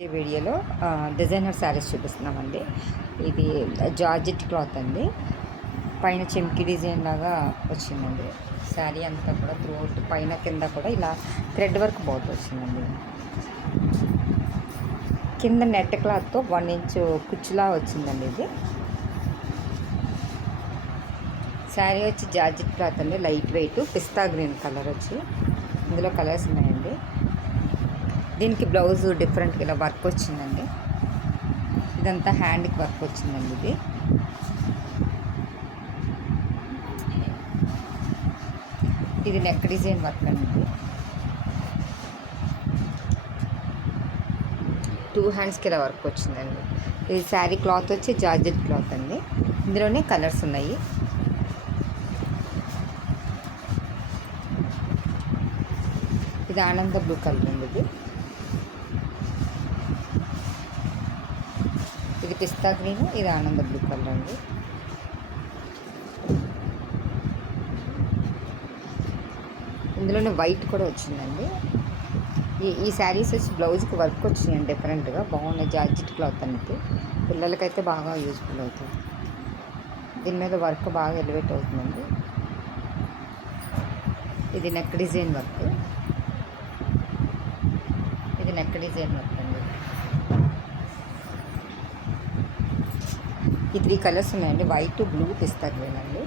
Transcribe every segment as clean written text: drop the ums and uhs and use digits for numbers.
ఈ వీడియోలో డిజైనర్ శారీస్ చూపిస్తున్నామండి. ఇది జార్జెట్ క్లాత్ అండి. పైన చెమ్కి డిజైన్ లాగా వచ్చిందండి. శారీ అంతా కూడా త్రూఅవుట్ పైన కింద కూడా ఇలా థ్రెడ్ వర్క్ బార్డర్ వచ్చిందండి. కింద నెట్ క్లాత్తో 1 ఇంచు కుచ్చులా వచ్చిందండి. ఇది శారీ వచ్చి జార్జెట్ క్లాత్ అండి. లైట్ వెయిట్ పిస్తా గ్రీన్ కలర్ వచ్చి ఇందులో కలర్స్ ఉన్నాయండి. దీనికి బ్లౌజ్ డిఫరెంట్గా ఇలా వర్క్ వచ్చిందండి. ఇదంతా హ్యాండ్కి వర్క్ వచ్చిందండి. ఇది నెక్ డిజైన్ వర్క్ అండి. 2 హ్యాండ్స్కి ఇలా వర్క్ వచ్చిందండి. ఇది శారీ క్లాత్ వచ్చి జార్జెట్ క్లాత్ అండి. ఇందులోనే కలర్స్ ఉన్నాయి. ఇది ఆనంద బ్లూ కలర్ అండి. ఇది పిస్తా గ్రీన్, ఇది ఆనంద బ్లూ కలర్ అండి. ఇందులోనే వైట్ కూడా వచ్చిందండి. ఈ శారీస్ వచ్చి బ్లౌజ్కి వర్క్ వచ్చినాయండి. డిఫరెంట్గా బాగున్నాయి. జార్జెట్ క్లాత్ అనేది పిల్లలకైతే బాగా యూజ్ఫుల్ అవుతుంది. దీని మీద వర్క్ బాగా ఎలివేట్ అవుతుందండి. ఇది నెక్ డిజైన్ వర్క్. ఇది నెక్ డిజైన్ వర్క్ అండి. ఈ 3 కలర్స్ ఉన్నాయండి. వైట్, బ్లూ, పిస్తా గ్రీన్ అండి.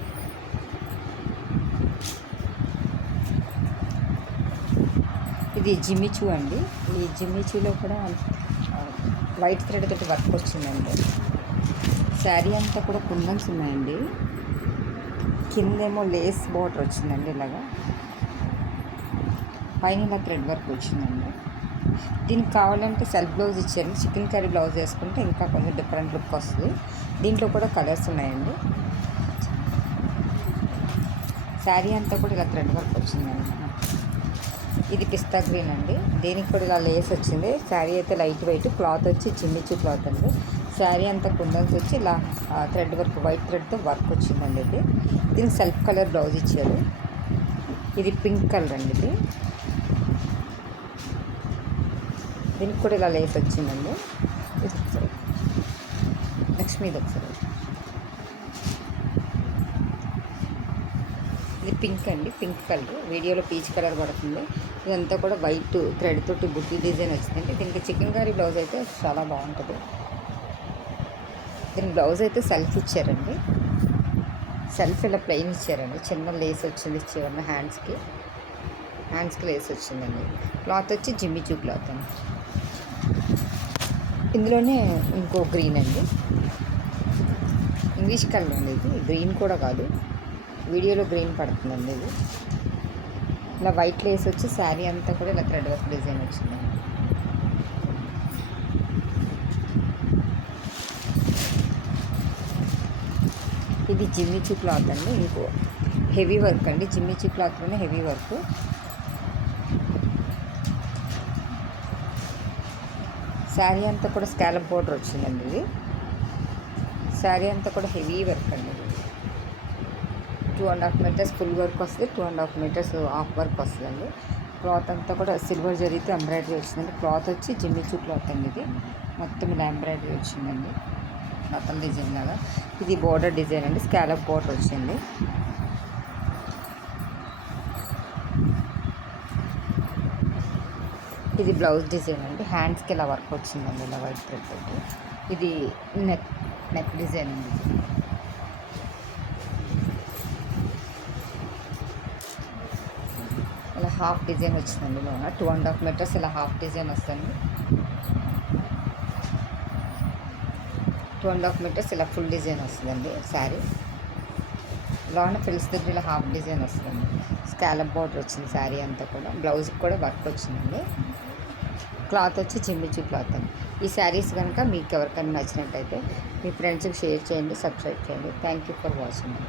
ఇది జిమ్మిచూ అండి. ఈ జిమ్మిచూలో కూడా వైట్ థ్రెడ్ తోటి వర్క్ వచ్చిందండి. శారీ అంతా కూడా కుందన్స్ ఉన్నాయండి. కిందేమో లేస్ బార్డర్ వచ్చిందండి. ఇలాగా పైన ఇలా థ్రెడ్ వర్క్ వచ్చిందండి. దీనికి కావాలంటే సెల్ఫ్ బ్లౌజ్ ఇచ్చారు. చికెన్ కర్రీ బ్లౌజ్ వేసుకుంటే ఇంకా కొంచెం డిఫరెంట్ లుక్ వస్తుంది. దీంట్లో కూడా కలర్స్ ఉన్నాయండి. శారీ అంతా కూడా ఇలా థ్రెడ్ వర్క్ వచ్చిందండి. ఇది పిస్తా గ్రీన్ అండి. దీనికి కూడా ఇలా లేస్ వచ్చింది. శారీ అయితే లైట్ వెయిట్, క్లాత్ వచ్చి జిమ్మిచూ క్లాత్ అండి. శారీ అంతా కుందన్స్ వచ్చి ఇలా థ్రెడ్ వర్క్, వైట్ థ్రెడ్తో వర్క్ వచ్చిందండి. దీనికి సెల్ఫ్ కలర్ బ్లౌజ్ ఇచ్చారు. ఇది పింక్ కలర్ అండి. దీనికి కూడా ఇలా లేస్ వచ్చిందండి. నెక్స్ట్ మీద ఒకసారి ఇది పింక్ అండి. పింక్ కలర్ వీడియోలో పీచ్ కలర్ పడుతుంది. ఇదంతా కూడా వైట్ థ్రెడ్ తోటి బుట్టి డిజైన్ వచ్చిందండి. దీనికి చికెన్ కర్రీ బ్లౌజ్ అయితే చాలా బాగుంటుంది. దీనికి బ్లౌజ్ అయితే సెల్ఫ్ ఇచ్చారండి. సెల్ఫ్ ఇలా ప్లెయిన్ ఇచ్చారండి. చిన్న లేస్ వచ్చింది చిన్న హ్యాండ్స్కి లేస్ వచ్చిందండి. క్లాత్ వచ్చి జిమ్మిచూ క్లాత్ అండి. ఇందులోనే ఇంకో గ్రీన్ అండి. ఇంగ్లీష్ కలర్ అండి. ఇది గ్రీన్ కూడా కాదు, వీడియోలో గ్రీన్ పడుతుందండి. ఇది ఇలా వైట్ లేస్ వచ్చి శారీ అంతా కూడా ఇలా థ్రెడ్ వర్క్ డిజైన్ వచ్చిందండి. ఇది జిమ్మిచూ క్లాత్ అండి. ఇంకో హెవీ వర్క్ అండి. జిమ్మిచూ క్లాత్లోనే హెవీ వర్క్. శారీ అంతా కూడా స్కాలప్ బోర్డర్ వచ్చిందండి. ఇది శారీ అంతా కూడా హెవీ వర్క్ అండి. 2.5 మీటర్స్ ఫుల్ వర్క్ వస్తుంది, 2.5 మీటర్స్ హాఫ్ వర్క్ వస్తుందండి. క్లాత్ అంతా కూడా సిల్వర్ జరీతో ఎంబ్రాయిడరీ వచ్చిందండి. క్లాత్ వచ్చి జిమ్మిచూ క్లాత్ అండి. ఇది మొత్తం ఇలా ఎంబ్రాయిడరీ వచ్చిందండి, మొత్తం డిజైన్ లాగా. ఇది బోర్డర్ డిజైన్ అండి. స్కాలప్ బోర్డర్ వచ్చింది. ఇది బ్లౌజ్ డిజైన్ అండి. హ్యాండ్స్కి ఇలా వర్క్ వచ్చిందండి, ఇలా వైట్ థ్రెడ్ తోటి. ఇది నెక్ డిజైన్ అండి. ఇలా హాఫ్ డిజైన్ వచ్చిందండి. లోన 2.5 మీటర్స్ ఇలా హాఫ్ డిజైన్ వస్తుంది. 2.5 మీటర్స్ ఇలా ఫుల్ డిజైన్ వస్తుందండి. శారీ లోన ఫ్రిల్స్ దగ్గర ఇలా హాఫ్ డిజైన్ వస్తుందండి. స్కాలప్ బార్డర్ వచ్చింది శారీ అంతా కూడా. బ్లౌజ్కి కూడా వర్క్ వచ్చిందండి. క్లాత్ వచ్చి జిమ్మిచూ క్లాత్ అండి. ఈ శారీస్ కనుక మీకు ఎవరికైనా నచ్చినట్టయితే మీ ఫ్రెండ్స్కి షేర్ చేయండి, సబ్స్క్రైబ్ చేయండి. Thank you for watching.